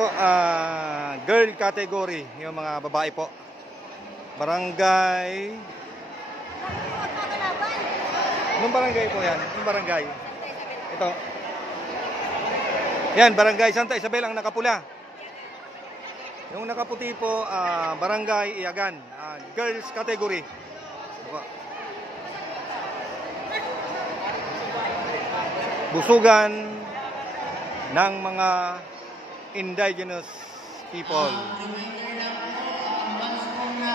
po, girl category, yung mga babae po. Barangay. Anong barangay po yan? Anong barangay? Ito. Yan, barangay Santa Isabel ang nakapula. Yung nakaputi po, barangay Iagan, girls category. Busugan ng mga indigenous people. Reminder lang po, once po na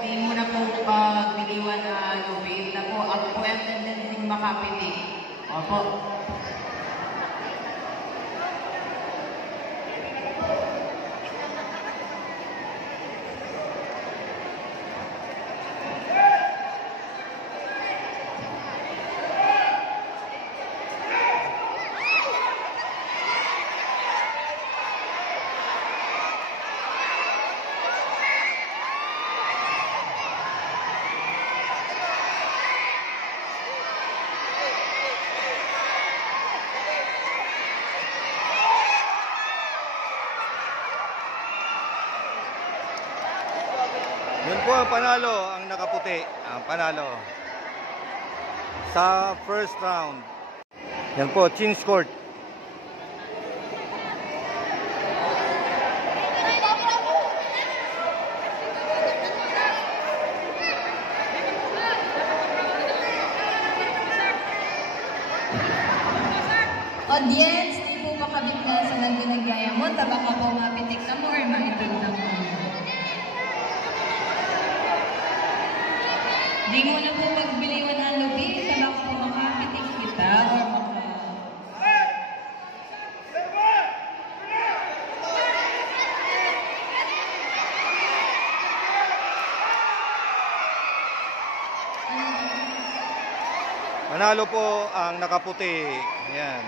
di mo na po pagbiliwan na lubid na po, ako po ang tendencing makapitik. Opo. Yun po ang panalo, ang nakaputi. Ang panalo sa first round. Yan po, Chin's Court. Audience, di po makabit na sa nagdinagaya mo, baka po mapitik na mo or maipin na mo. Di mo na po magbiliwan ang lubi, baka po makapitik kita or Panalo po ang nakaputi. Yan.